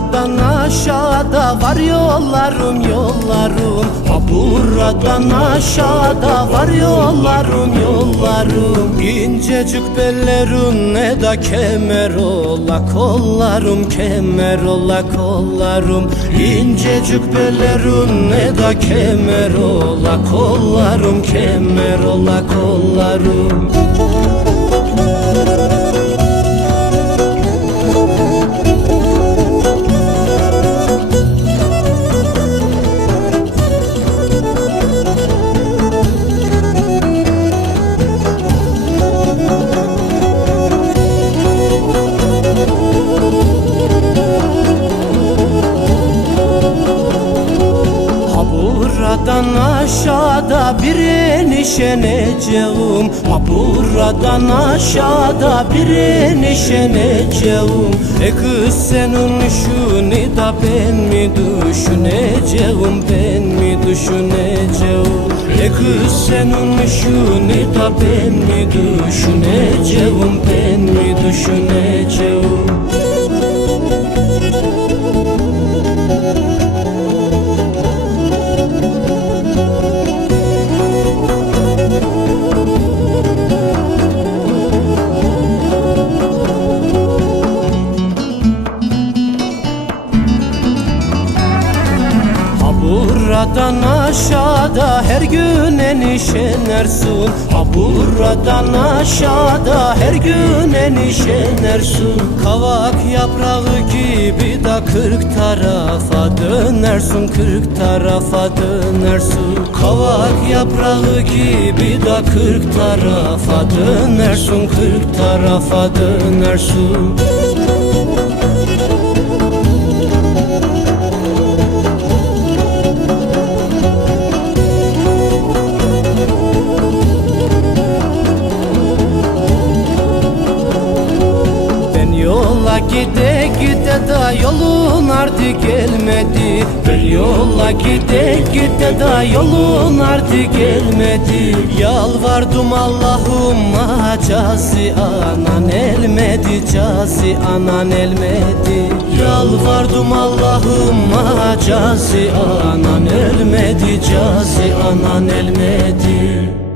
buradan aşağıda var yollarım yollarım. Ha buradan aşağıda var yollarım yollarım. İncecik bellerin ne da kemer ola kollarım kemer ola kollarım. İncecik bellerin ne da kemer ola kollarım kemer ola kollarım aşağıda bir enişeneceğim Ha buradan aşağıda bir enişeneceğim E kız senin şunu da ben mi düşüneceğim? Ben mi düşüneceğim? E kız senin şunu da ben mi düşüneceğim? Ben mi düşüneceğim buradan aşağıda her gün enişenersin Ha buradan aşağıda her gün enişenersin Kavak yaprağı gibi da kırk tarafa dönersin Kırk tarafa dönersin Kavak yaprağı gibi da kırk tarafa dönersin Kırk tarafa dönersin gide gide da yolun ardı gelmedi. Ben yola gide gide da yolun ardı gelmedi. Yalvardım Allah'ıma casi anan elmedi Casi anan elmedi. Yalvardım Allah'ıma casi anan elmedi Casi anan elmedi